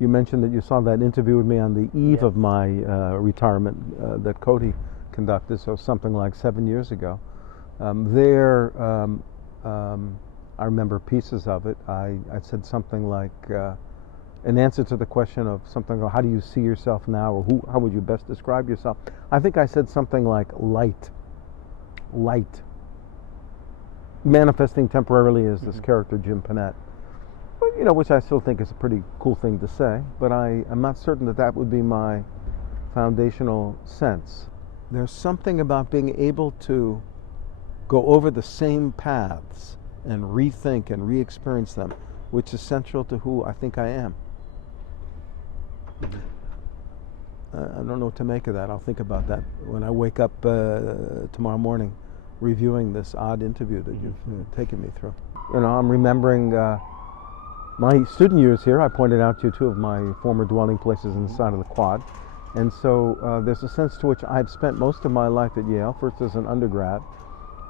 You mentioned that you saw that interview with me on the eve of my retirement that Cody conducted, so something like 7 years ago. I remember pieces of it. I said something like, an answer to the question of something like, how do you see yourself now, or how would you best describe yourself? I think I said something like light, manifesting temporarily as this character Jim Ponet. Which I still think is a pretty cool thing to say, but I'm not certain that would be my foundational sense. There's something about being able to go over the same paths and rethink and re-experience them, which is central to who I think I am. I don't know what to make of that. I'll think about that when I wake up tomorrow morning, reviewing this odd interview that you've taken me through. I'm remembering my student years here. I pointed out to you two of my former dwelling places inside of the quad. And so there's a sense to which I've spent most of my life at Yale, first as an undergrad,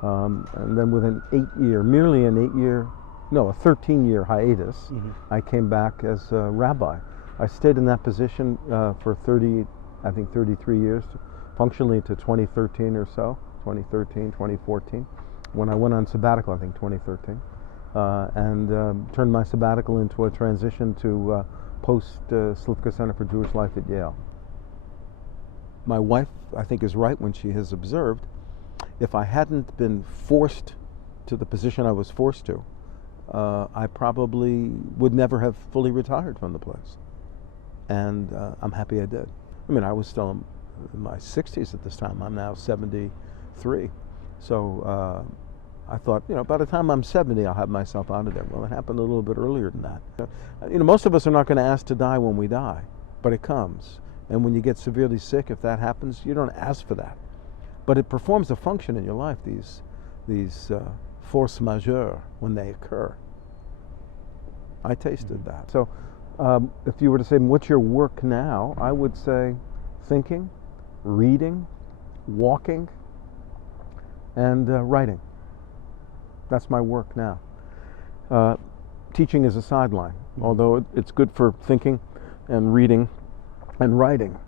and then with a 13-year hiatus, I came back as a rabbi. I stayed in that position for 33 years, functionally to 2013 or so, 2014, when I went on sabbatical, I think 2013. And turned my sabbatical into a transition to post-Slivka Center for Jewish Life at Yale. My wife, I think, is right when she has observed, if I hadn't been forced to the position I was forced to, I probably would never have fully retired from the place. And I'm happy I did. I mean, I was still in my 60s at this time. I'm now 73. So I thought, by the time I'm 70, I'll have myself out of there. Well, it happened a little bit earlier than that. Most of us are not going to ask to die when we die, but it comes. And when you get severely sick, if that happens, you don't ask for that. But it performs a function in your life, these force majeure, when they occur. I tasted that. So if you were to say, what's your work now? I would say thinking, reading, walking, and writing. That's my work now. Teaching is a sideline, although it's good for thinking and reading and writing.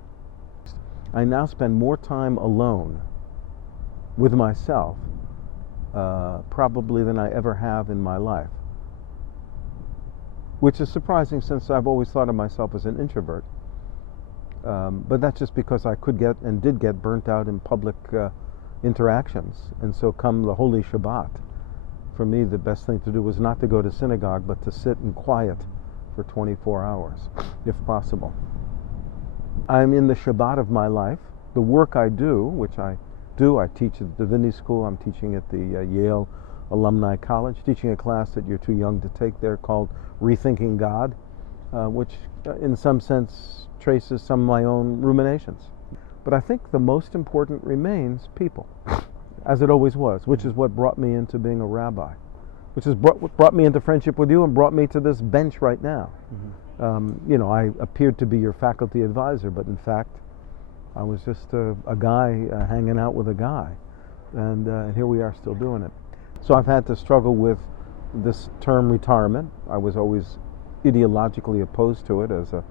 I now spend more time alone with myself probably than I ever have in my life, which is surprising since I've always thought of myself as an introvert. But that's just because I could get and did get burnt out in public interactions. And so come the Holy Shabbat, for me the best thing to do was not to go to synagogue, but to sit in quiet for 24 hours, if possible. I'm in the Shabbat of my life. The work I do, I teach at the Divinity School. I'm teaching at the Yale Alumni College, teaching a class that you're too young to take there called Rethinking God, which in some sense traces some of my own ruminations. But I think the most important remains people, as it always was, which is what brought me into being a rabbi, which is what brought me into friendship with you and brought me to this bench right now. I appeared to be your faculty advisor, but in fact, I was just a guy hanging out with a guy, and here we are still doing it. So I've had to struggle with this term retirement. I was always ideologically opposed to it as a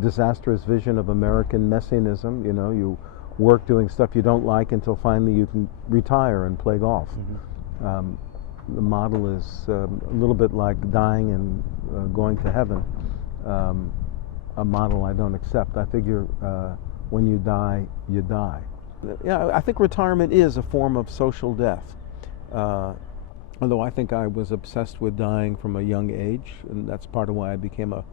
disastrous vision of American messianism. You work doing stuff you don't like until finally you can retire and play golf. The model is a little bit like dying and going to heaven, a model I don't accept. I figure when you die, you die. Yeah, I think retirement is a form of social death. Although I think I was obsessed with dying from a young age, and that's part of why I became a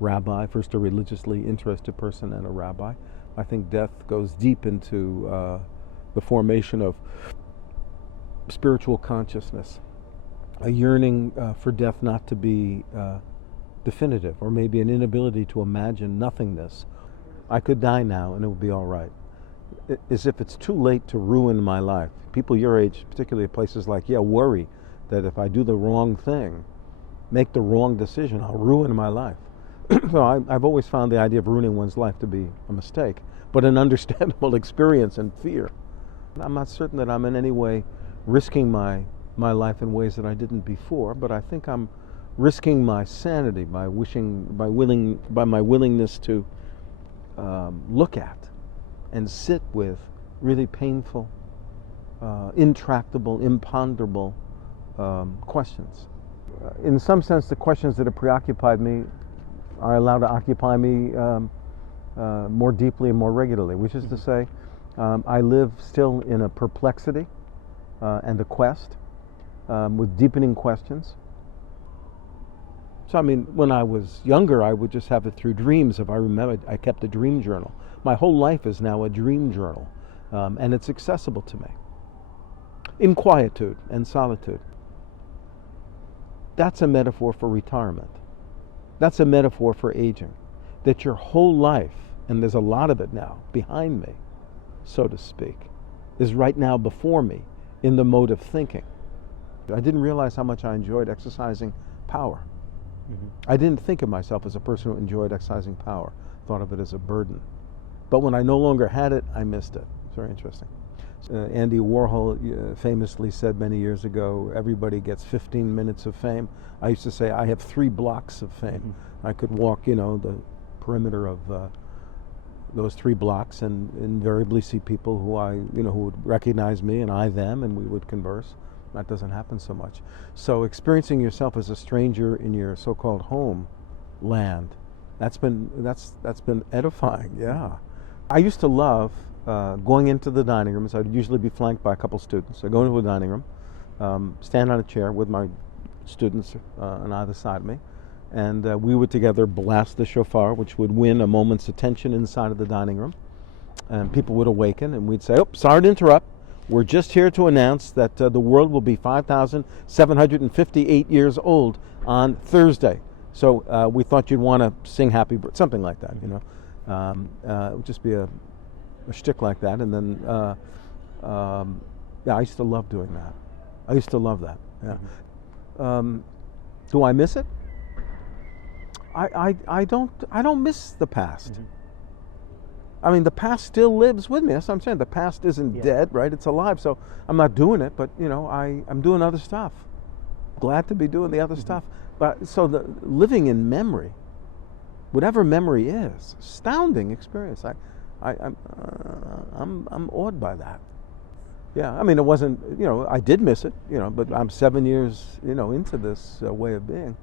rabbi, first a religiously interested person and a rabbi. I think death goes deep into the formation of spiritual consciousness, a yearning for death not to be definitive, or maybe an inability to imagine nothingness. I could die now and it would be all right. As if it's too late to ruin my life. People your age, particularly at places like Yale, worry that if I do the wrong thing, make the wrong decision, I'll ruin my life. So I've always found the idea of ruining one's life to be a mistake, but an understandable experience and fear. I'm not certain that I'm in any way risking my life in ways that I didn't before, but I think I'm risking my sanity by my willingness to look at and sit with really painful, intractable, imponderable questions. In some sense, the questions that have preoccupied me are allowed to occupy me more deeply and more regularly, which is to say, I live still in a perplexity and a quest with deepening questions. So, I mean, when I was younger, I would just have it through dreams. If I remember, I kept a dream journal. My whole life is now a dream journal, and it's accessible to me in quietude and solitude. That's a metaphor for retirement. That's a metaphor for aging. That your whole life, and there's a lot of it now behind me, so to speak, is right now before me in the mode of thinking. I didn't realize how much I enjoyed exercising power. I didn't think of myself as a person who enjoyed exercising power. Thought of it as a burden. But when I no longer had it, I missed it. It's very interesting. Andy Warhol famously said many years ago, everybody gets 15 minutes of fame. I used to say, I have 3 blocks of fame. I could walk, the perimeter of those 3 blocks and invariably see people who would recognize me and I them, and we would converse. That doesn't happen so much. So experiencing yourself as a stranger in your so-called home land, that's been edifying. Yeah, I used to love going into the dining room. So I'd usually be flanked by a couple students. I go into the dining room, stand on a chair with my students on either side of me, and we would together blast the shofar, which would win a moment's attention inside of the dining room, and people would awaken, and we'd say, "Oh, sorry to interrupt. We're just here to announce that the world will be 5,758 years old on Thursday. So we thought you'd want to sing happy birthday," something like that, It would just be a shtick like that. And then, I used to love doing that. I used to love that, yeah. Do I miss it? I don't miss the past. I mean, the past still lives with me. That's what I'm saying. The past isn't dead, right? It's alive. So I'm not doing it, but I'm doing other stuff. Glad to be doing the other stuff. But so the living in memory, whatever memory is, astounding experience. I'm awed by that. Yeah, I mean, it wasn't. I did miss it. But I'm 7 years, into this way of being.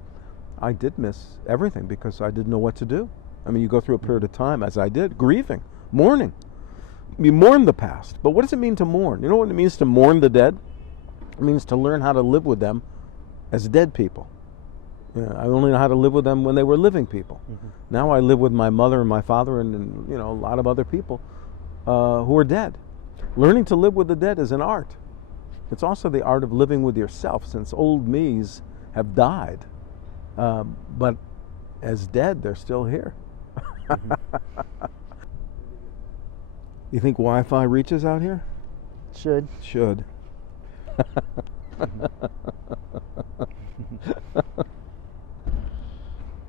I did miss everything because I didn't know what to do. I mean, you go through a period of time, as I did, grieving, mourning. You mourn the past, but what does it mean to mourn? You know what it means to mourn the dead? It means to learn how to live with them as dead people. I only know how to live with them when they were living people. Now I live with my mother and my father and a lot of other people who are dead. Learning to live with the dead is an art. It's also the art of living with yourself, since old me's have died. But as dead, they're still here. You think Wi-Fi reaches out here? Should.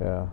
Yeah.